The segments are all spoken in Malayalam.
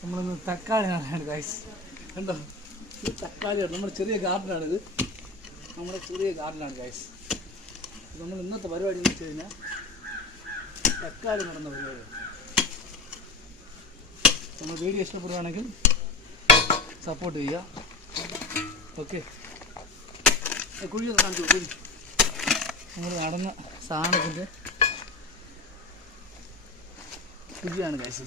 നമ്മളിന്ന് തക്കാളി നടാണ് ഗൈസ്. കണ്ടോ, ഇത് തക്കാളിയാണ്. നമ്മുടെ ചെറിയ ഗാർഡനാണിത്. നമ്മുടെ ചെറിയ ഗാർഡനാണ് ഗൈസ്. നമ്മൾ ഇന്നത്തെ പരിപാടി എന്ന് വെച്ച് കഴിഞ്ഞാൽ തക്കാളി നടന്ന പരിപാടിയാണ്. നമ്മൾ വീഡിയോ ഇഷ്ടപ്പെടുകയാണെങ്കിൽ സപ്പോർട്ട് ചെയ്യുക. ഓക്കെ, കുഴിയൊക്കെ കാണിച്ചു. കുഴി നമ്മൾ നടന്ന സാധനത്തിൻ്റെ കുഴിയാണ് ഗൈസ്.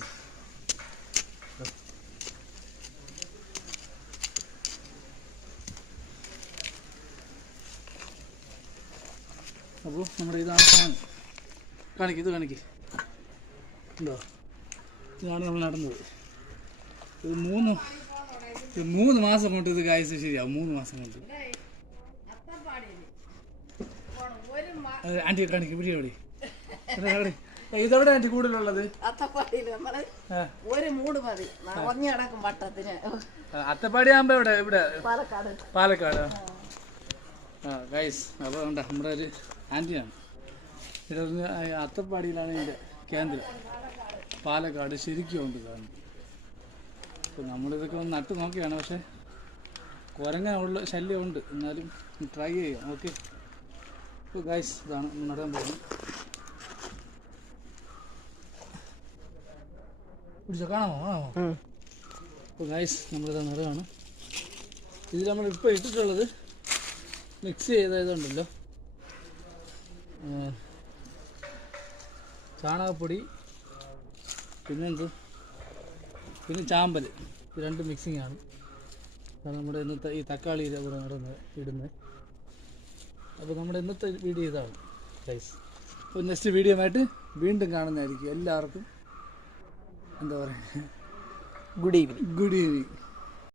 അപ്പോൾ നമ്മുടെ ഇതാണ് സാധനം. ഇത് കാണിക്ക് ഉണ്ടോ? ഇതാണ് നമ്മൾ നടന്നത്. ഇത് മൂന്ന് മാസം കൊണ്ട് ഇത് കായ്ച്ച് ശരിയാവും. 3 മാസം കൊണ്ട്. ആൻറ്റി കാണിക്ക് പിടി എവിടെ ഇതെവിടെ ആൻറ്റി കൂടുതലുള്ളത്? അത്തപ്പാടി ആകുമ്പോ ഇവിടെ പാലക്കാട്. ഗൈസ്, അപ്പോൾ ഉണ്ട് നമ്മുടെ ഒരു ആൻറ്റിയാണ്. അത്തപ്പാടിയിലാണ് ഇതിൻ്റെ കേന്ദ്രം. പാലക്കാട് ശരിക്കും ഉണ്ട് കാണുന്നത്. അപ്പോൾ നമ്മളിതൊക്കെ ഒന്ന് നട്ട് നോക്കിയാണ്. പക്ഷേ കുരങ്ങനുള്ള ശല്യമുണ്ട്. എന്നാലും ട്രൈ ചെയ്യാം. ഓക്കെ, അപ്പോൾ ഗൈസ് ഇതാണ് നടാൻ പോകുന്നത്. പിടിച്ചോ, കാണാമോ? അപ്പോൾ ഗൈസ് നമ്മളിത് നടുകയാണ്. ഇതിൽ നമ്മളിപ്പോൾ ഇട്ടിട്ടുള്ളത് മിക്സ് ചെയ്തതുണ്ടല്ലോ, ചാണകപ്പൊടി, പിന്നെ ചാമ്പൽ. ഇത് 2 മിക്സിങ് ആണ്. അതാണ് നമ്മുടെ ഇന്നത്തെ ഈ തക്കാളിയുടെ കൂടെ ഇടുന്നത്. അപ്പോൾ നമ്മുടെ ഇന്നത്തെ വീഡിയോ ഇതാണ് ഗൈസ്. അപ്പോൾ നെക്സ്റ്റ് വീഡിയോ ആയിട്ട് വീണ്ടും കാണുന്നതായിരിക്കും. എല്ലാവർക്കും എന്താ പറയുക, ഗുഡ് ഈവനിങ്.